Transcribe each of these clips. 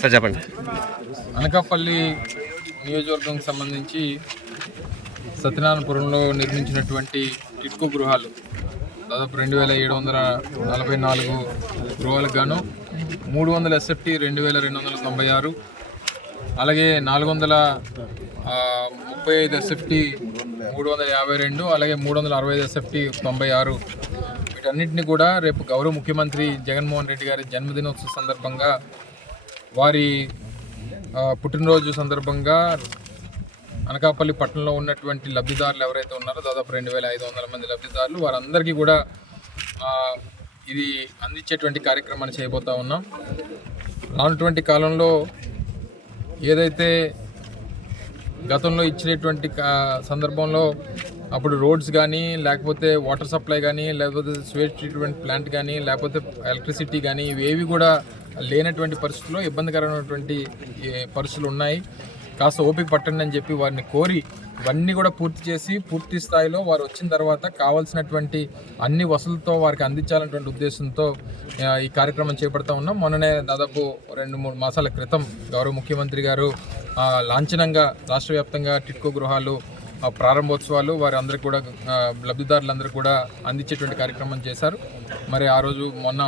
Sir చెప్పండి. అనకాపల్లి నియోజకవర్గంకి సంబంధించి సత్యనారాయణపురంలో నిర్మించినటువంటి టిట్కో గృహాలు దాదాపు 2744 గృహాలకు గాను 300 SFT 2296, అలాగే 435 SFT 352, అలాగే 365 SFT 96. వీటన్నిటిని కూడా రేపు గౌరవ ముఖ్యమంత్రి జగన్మోహన్ రెడ్డి గారి జన్మదినోత్సవ సందర్భంగా, వారి పుట్టినరోజు సందర్భంగా అనకాపల్లి పట్టణంలో ఉన్నటువంటి లబ్ధిదారులు ఎవరైతే ఉన్నారో దాదాపు 2500 మంది లబ్ధిదారులు, వారందరికీ కూడా ఇది అందించేటువంటి కార్యక్రమాన్ని చేయబోతా ఉన్నాం. రానటువంటి కాలంలో ఏదైతే గతంలో ఇచ్చినటువంటి సందర్భంలో అప్పుడు రోడ్స్ కానీ, లేకపోతే వాటర్ సప్లై కానీ, లేకపోతే స్వేట్ ట్రీట్మెంట్ ప్లాంట్ కానీ, లేకపోతే ఎలక్ట్రిసిటీ కానీ, ఇవేవి కూడా లేనటువంటి పరిస్థితుల్లో ఇబ్బందికరమైనటువంటి పరిస్థితులు ఉన్నాయి. కాస్త ఓపిక పట్టండి అని చెప్పి వారిని కోరి ఇవన్నీ కూడా పూర్తి చేసి పూర్తి స్థాయిలో వారు వచ్చిన తర్వాత కావాల్సినటువంటి అన్ని వసతులతో వారికి అందించాలనేటువంటి ఉద్దేశంతో ఈ కార్యక్రమం చేపడతా ఉన్నాం. మొన్ననే దాదాపు 2-3 మాసాల క్రితం గౌరవ ముఖ్యమంత్రి గారు లాంఛనంగా రాష్ట్ర వ్యాప్తంగా టిట్కో గృహాలు ప్రారంభోత్సవాలు వారి అందరికీ కూడా లబ్ధిదారులందరికీ కూడా అందించేటువంటి కార్యక్రమం చేశారు. మరి ఆ రోజు మొన్న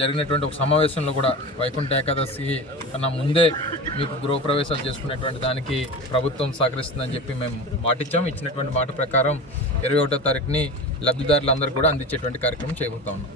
జరిగినటువంటి ఒక సమావేశంలో కూడా వైకుంఠ ఏకాదశి కన్నా ముందే మీకు గృహప్రవేశాలు చేసుకునేటువంటి దానికి ప్రభుత్వం సహకరిస్తుందని చెప్పి మేము మాటిచ్చాం. ఇచ్చినటువంటి మాట ప్రకారం 21వ తారీఖుని లబ్ధిదారులందరూ కూడా అందించేటువంటి కార్యక్రమం చేయబోతా ఉన్నాం.